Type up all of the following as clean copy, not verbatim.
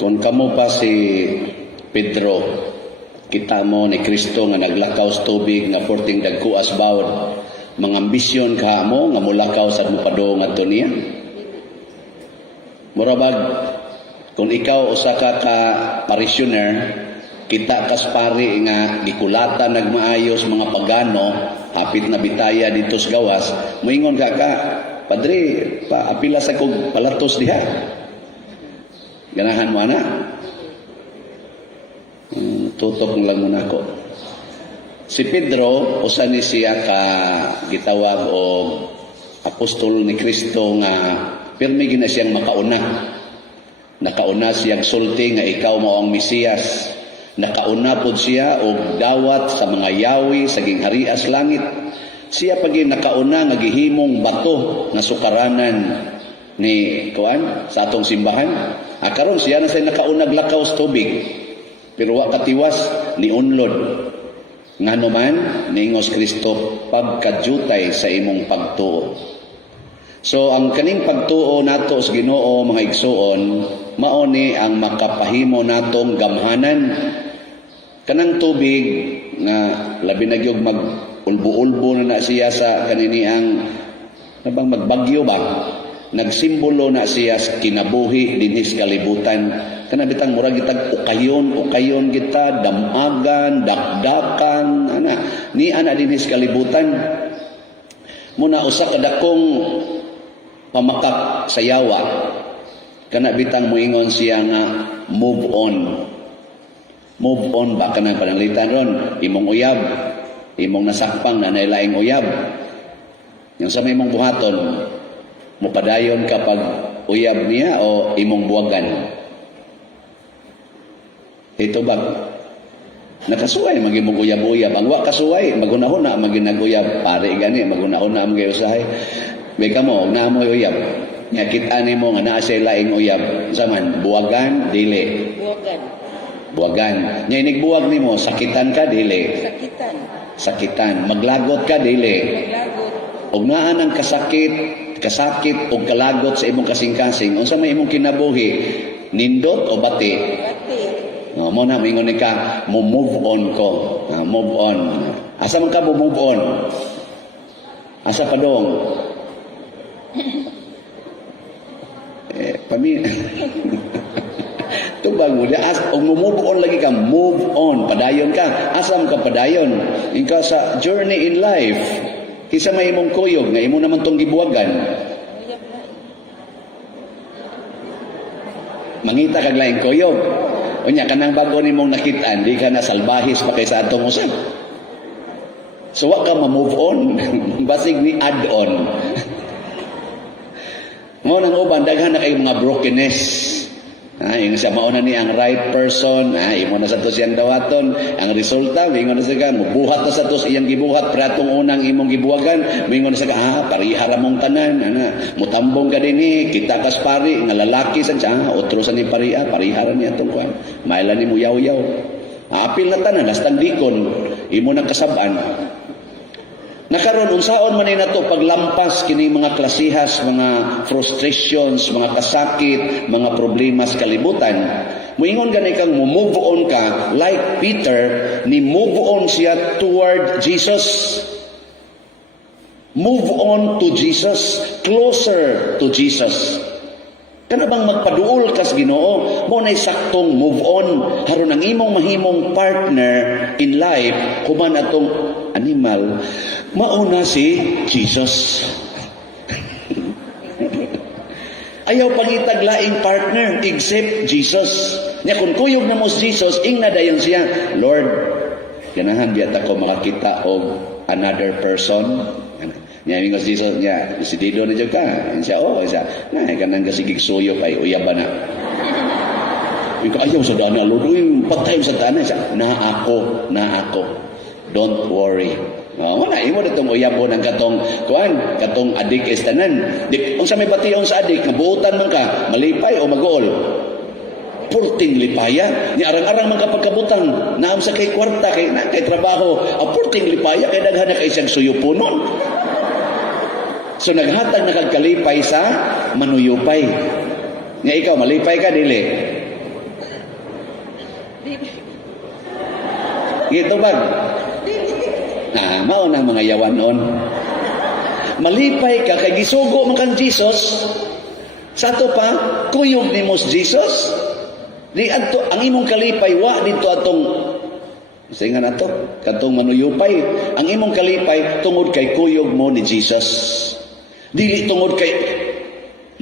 Kung kamo pa si Pedro, kita mo ni Kristo nga naglakaw sa tubig nga porting dagkuas bawod, mga ambisyon ka mo nga mulakaw sa mupado nga to niya. Murabag, kung ikaw usa ka parishioner, kita kas pari nga gikulatan nagmaayos mga pagano, hapit na bitaya dito sa gawas, moingon ka, Padre, apila sa kog palatos diha. Ganahan mo na. Tutok lang muna ko. Si Pedro, usa ni siya ka gitawag o apostol ni Kristo nga pirmi gina siyang makauna. Nakauna siyang sulti nga ikaw mo ang Mesiyas. Nakauna pod siya og dawat sa mga yawi sa gingharias langit. Siya pagi nakauna nga gihimong bato nga sukaranan ni kuan sa atong simbahan. Karon siya na say nakaunag lakaw sa tubig. Pero wa katiwas ni unlod. Ngano man niingos Kristo pagkadjutay sa imong pagtuo. So ang kaning pagtuo nato sa Ginoo mga igsoon, mao ni ang makapahimo natong gamhanan. Kanang tubig nga labi na gyud mag-ulbo-ulbo na siya sa kanini ang nabang magbagyo ba, nagsimbolo na siya sa kinabuhi dinhis kalibutan. Kana bitang murag gitag ukayon kita, damagan, dakdakan, ni ana dinhis kalibutan. Muna usa ka dakong pamakak sa yawa, kana bitang moingon siya nga move on. Move on ba kanang pananglitan ron, imong uyab, imong nasakpang na nailaing uyab. Yung sa may imong buhaton, mupadayon kapag uyab niya o imong buwagan. Ito ba? Nakasuway, magimong uyab-uyab. Ang wa kasuway, magunahuna, maginaguyab. Pare gani, magunahuna ang gayusahay. Beka mo, na mo uyab. Nyakit ani mo nga naa siya laing uyab. Saman, buwagan, dili. Buwagan. Nya buwag ni mo, sakitan ka, dili. Sakitan. Maglagot ka, dili. Og naan ang kasakit o kalagot sa imong kasing-kasing, unsa may imong kinabuhi, nindot o bati? No, mo na mingon ka, move on ko. Move on. Asa man ka move on? Asa pa dong? Tubag mo, move on lagi ka, move on, padayon ka. Asam ka padayon? Ika sa journey in life, kisa may imong kuyog, nga imo naman tong gibuwagan. Mangita kag laing kuyog. Unya, kanang bago nimong nakitaan, di ka na salbahis pa kay sa atong usap. So, wa ka ma-move on. Basig ni add-on. Mo nang uban, daghan na kayong mga brokenness. Yung siya mauna ni ang right person, imo na sa to siyang dawaton, ang resulta, mingon na siya, mubuhat na sa to iyang gibuhat, pratong unang imong gibuwagan, mingon na siya, parihara mong tanan, mutambong ka din kita kas pari, nga lalaki sa siya, otro sa ni parihara niya itong kwan, mailan ni mo yaw-yaw. Apil na tanan, lastang dikon, imo nang kasaban. Nakaroon, unsaon man na to paglampas kini mga klasihas, mga frustrations, mga kasakit, mga problema sa kalibutan. Muingon ganay kang move on ka, like Peter, ni move on siya toward Jesus. Move on to Jesus, closer to Jesus. Kana bang magpaduol kas Ginoo, mo nay saktong move on haron ang imong mahimong partner in life kuman atong animal mauna si Jesus. Ayaw pangitag laing partner except Jesus. Nya kung kuyog na mo si Jesus, ingna dayon siya, Lord, ganahan biya ta ko makakita og another person. Nya ingos Jesus nya, si Dido na jud ka. Siya siya, na kanang kasigig suyo kay uyaban na. Ikaw ayaw sa dana, Lord, patay sa dana siya. Na ako. Don't worry. Wala, imo ditong uyabo ng katong adik is tanan. Kung sa may bation sa adik, mabuutan man ka, malipay o mag-uol. Purting lipaya. Ni arang-arang man kapag kabutang, naam sa kay kwarta, kay trabaho, purting lipaya, kay daghan na kay isang suyupunon. So naghatag na kagkalipay sa manuyupay. Nga ikaw, malipay ka, dili. Gito ba? Mao na mga yawanon. Malipay ka kay gisugo man kang Jesus. Sa ato pa, kuyog ni mos Jesus. Di adto ang imong kalipay wa dito atong singa nato katong manuyupay. Ang imong kalipay tungod kay kuyog mo ni Jesus. Dili tungod kay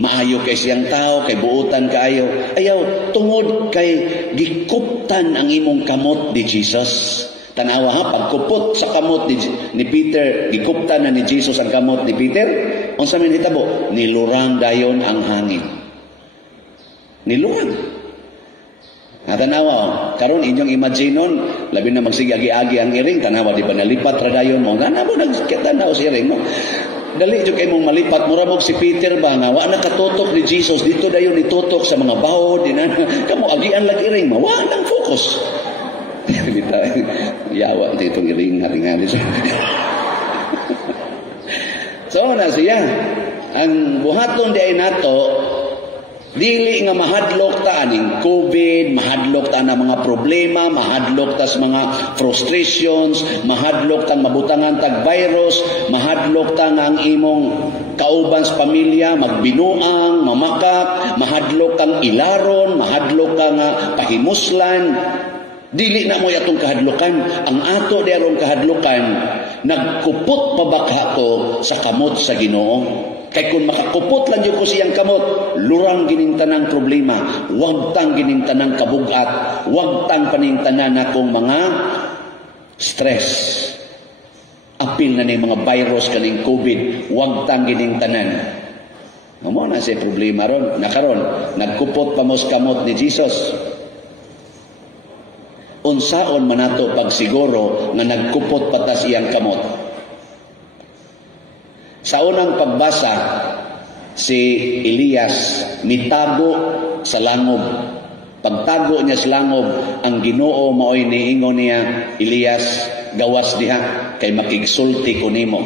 maayo kay siyang tao, kay buutan kaayo. Ayaw tungod kay gikuptan ang imong kamot ni Jesus. Tanawa ha, pagkupot sa kamot ni Peter, gikuptan na ni Jesus ang kamot ni Peter. Unsa man hitabo? Nilurang dayon ang hangin. Nilurang. Tanawa, karon inyong imaginon, labi na magsigi-agi ang iring, tanawa di ba nalipat ra dayon mo? Ngana mo nagkitanaw sa iring mo? Dali jud kay mong malipat mura mo si Peter ba nga wa nakatutok ni Jesus dito dayon itutok sa mga bawo dinan. Kamo agian lag iring mo, wa nang focus. Kita yawa dito iring ngaringan siya. So na siya. Ang buhaton di ay nato dili nga mahadlok ta aning COVID, mahadlok ta na mga problema, mahadlok ta sa mga frustrations, mahadlok ta mabutangan tag virus, mahadlok ta nga ang imong kauban sa pamilya magbinuang, mamakak, mahadlok kang ilaron, mahadlok ka nga pahimuslan. Dili na mo atong kahadlukan. Ang ato di arong kahadlukan, nagkupot pa ba ko sa kamot sa Ginoo? Kay kung makakupot lang yun ko siyang kamot, lurang ginintanang problema, wag tang ginintanang kabugat, wag tang panintanan akong mga stress. Apil na ni mga virus kaning COVID, wag tang ginintanan. Amo na siya problema ron. Nakaron, nagkupot pa mo sa kamot ni Jesus. Unsaon man nato pagsiguro nga nagkupot patas iyang kamot. Sa unang pagbasa, si Elias nitago sa langob. Pagtago niya sa langob, ang Ginoo maoy niingon niya, Elias, gawas diha kay makigsulti ko nimo.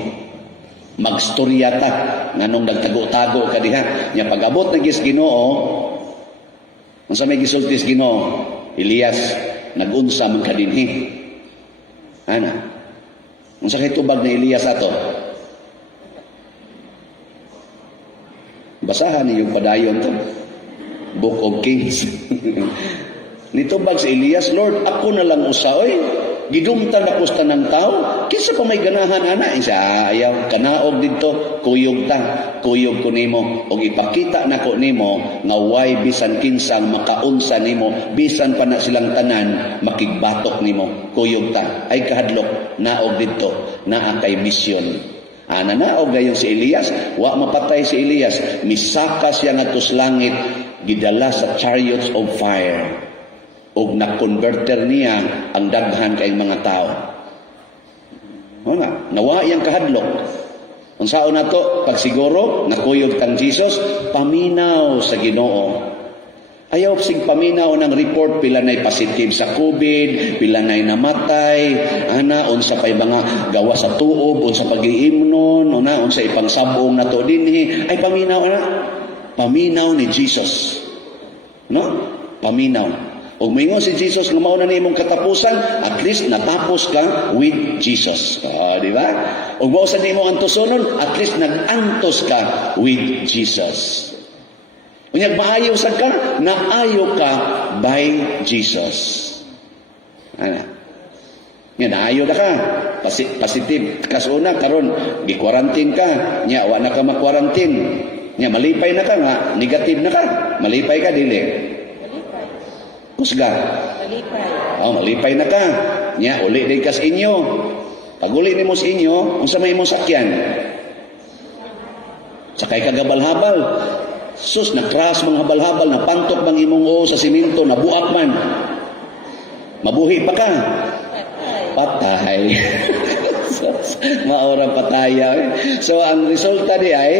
Magstorya ta nganong nagtago-tago ka diha. Nya pag-abot na gis Ginoo, unsa may gisulti sa Ginoo? Elias, nagunsa man ka dinhi. Ana? Unsa kay tubag ni Elias ato? Basahan niyo padayon to. Book of Kings. Nitubag si Elias, Lord, ako na lang usaoy. Gidumtan ako sa tanang tao. Kinsa pa may ganahan ana? Isa ayaw kanaog didto, kuyog ta. Kuyog ko nimo og ipakita nako nimo nga way bisan kinsang makaunsa nimo, bisan pa na silang tanan makigbatok nimo. Kuyog ta. Ay kahadlok naog didto, naa kay misyon. Naog gayon si Elias, wa mapatay si Elias, misaka siya ngadto sa langit, gidala sa chariots of fire. Og na-converter niya ang daghan kay mga tao. Nawa iyang kahadlok. Unsaon nato pagsiguro nakuyog kang Jesus, paminaw sa Ginoo. Ayaw sig paminaw ng report pila nay positive sa COVID, pila nay namatay, unsa pay mga gawa sa tuob, unsa pag-iimnon, unsa ipangsabong nato dinhi, ay paminaw na. Paminaw ni Jesus. No? Paminaw. Og moingon si Jesus nga mao na nimong katapusan, at least natapos ka with Jesus. Di ba? Og mao sa nimo antosonon, at least nag-antos ka with Jesus. Unyag maayo sad ka, naayo ka by Jesus. Ana. Nya naayo na ka, positive kasuna karon gi-quarantine ka, nya wa na ka ma-quarantine. Nya malipay na ka nga, negative na ka. Malipay ka dili. Kusga. Malipay. Malipay na ka. Nya uli din kas inyo. Pag uli nimo sa inyo, unsa may imong sakyan? Sakay ka gabal-habal. Sus, na-crash mga habal-habal, napantok bang imong o sa simento, nabuak man. Mabuhi pa ka. Patay. Maorang pataya. So, ang resulta di ay,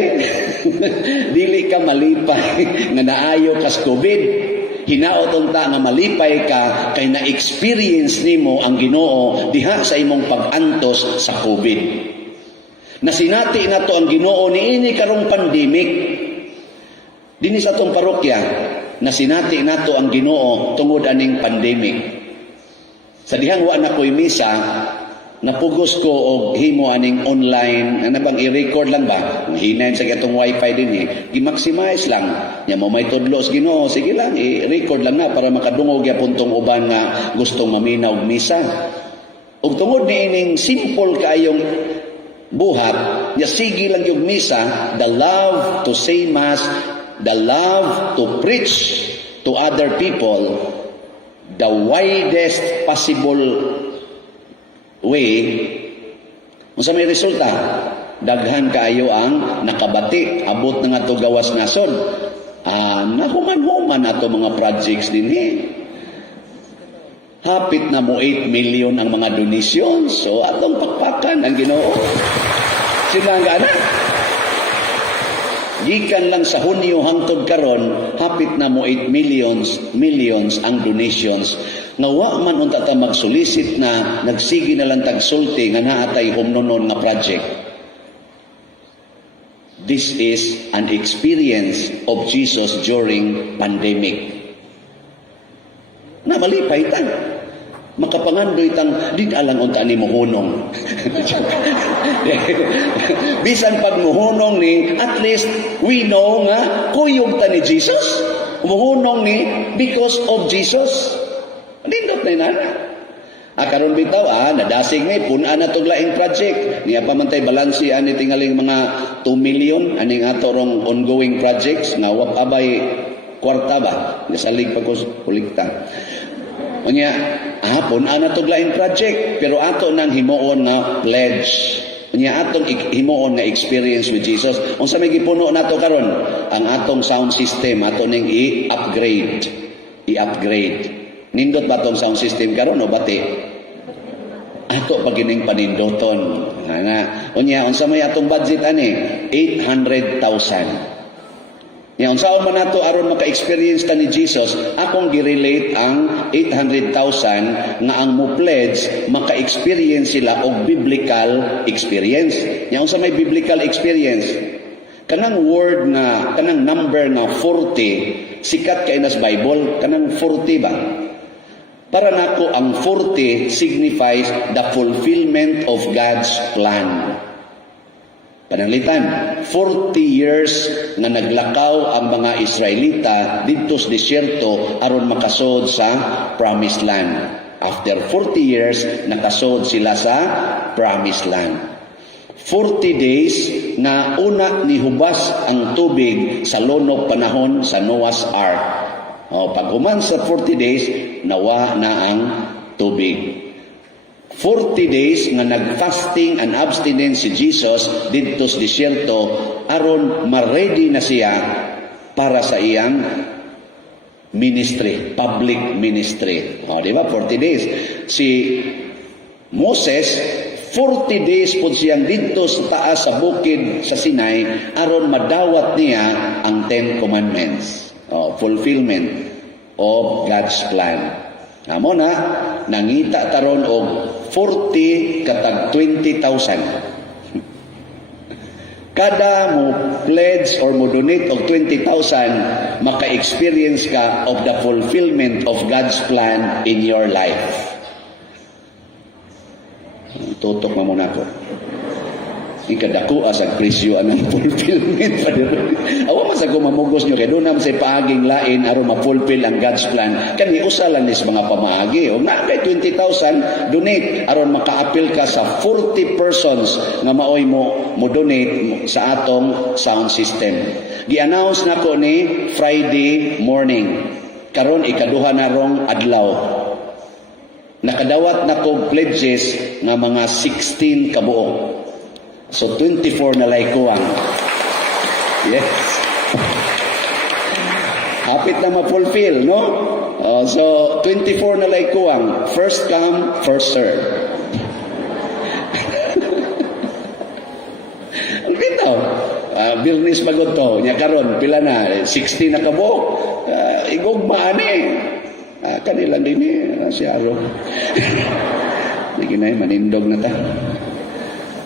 dili ka malipay nga naayo ka sa COVID. Hinaot unta nga malipay ka kay na-experience nimo ang Ginoo diha sa imong pag-antos sa COVID. Nasinati na to ang Ginoo niini karong pandemic. Dinis atong parokya, nasinati nato ang Ginoo tungod aning pandemic. Sa dihang wa na ko'y misa, napugos ko og himo aning online, ano bang i-record lang ba? Hinayin sa itong wifi din i-maximize lang. Nya mo may tudlos Ginoo, sige lang, i-record lang na para makadungog yapon tong uban nga gustong maminaw og misa. Ug tungod ni ining simple kaayong buhat, nya sige lang yung misa, the love to say mass, the love to preach to other people, the widest possible way, unsa may resulta? Daghan kaayo ang nakabati, abot na nga to gawas nasod. Nahuman-human ato mga projects din Hapit na mo 8 million ang mga donations. So atong pakpakan ang Ginoo. Sila nga na. Gikan lang sa Hunyo hangtod karon, hapit na mo 8 millions ang donations. Nga wa man unta ta magsolicit na nagsigi na lang tagsulti nga naatay humnonon nga project. This is an experience of Jesus during pandemic. Na malipay tan. Makapangandoy tang di alang unta ni mohunong. Bisan pag mohunong ni, at least we know nga kuyog ta ni Jesus. Mohunong ni because of Jesus. Nindot na inana. Karon bitaw nadasig ni puna na tog laing project. Niya pa man tay balansi ani tingaling mga 2 million aning ato rong ongoing projects nga wa abay kwarta ba. Nasalig pa ko kulikta. Unya, hapon ana tog laing project pero ato nang himuon na pledge. Unya atong himuon nga experience with Jesus. Unsa may gipuno nato karon? Ang atong sound system ato ning i-upgrade. Nindot ba tong sound system karon o bati? Ato pagining panindoton. Unya unsa may atong budget ani? 800,000. Yan, unsaon man nato aron maka-experience ta ni Jesus, akong gi-relate ang 800,000 nga ang mo pledge maka-experience sila og biblical experience. Yan, unsa may biblical experience? Kanang word na, kanang number na 40, sikat kay nas Bible, kanang 40 ba? Para nako ang 40 signifies the fulfillment of God's plan. Pananglitan, 40 years na naglakaw ang mga Israelita dito sa disyerto aron makasod sa Promised Land. After 40 years, nakasod sila sa Promised Land. 40 days na una nihubas ang tubig sa lunok panahon sa Noah's Ark. Pag human sa 40 days, nawa na ang tubig. 40 days nga nag-fasting and abstinence si Jesus dito sa disyerto aron ma-ready na siya para sa iyang ministry, public ministry. Di ba? 40 days. Si Moses, 40 days po siyang dito sa taas sa bukid sa Sinai aron madawat niya ang 10 Commandments. Fulfillment of God's plan. Amo na, nangita taron og 40 katag 20,000. Kada mo pledge or mo donate og 20,000, maka-experience ka of the fulfillment of God's plan in your life. Tutok mo muna ko. Ikadako asang presyo anong fulfillment pa dito. Awa man sa mamugos nyo kay doon naman sa paaging lain aron ma-fulfill ang God's plan. Kani usa lang nis mga pamaagi. O na kay 20,000 donate aron maka-appeal ka sa 40 persons nga maoy mo donate sa atong sound system. Gi-announce nako ni Friday morning. Karon ikaduha na rong adlaw. Nakadawat na kog pledges nga mga 16 kabuok. So 24 na laikuang. Yes. Hapit na ma-fulfill, no? So 24 na laikuang. First come, first serve. Ang bitaw. Birnis magod to. Nya karon pila na? 60 na kabuok. Igugmaan kanila din si Aro. Hindi na manindog na ta.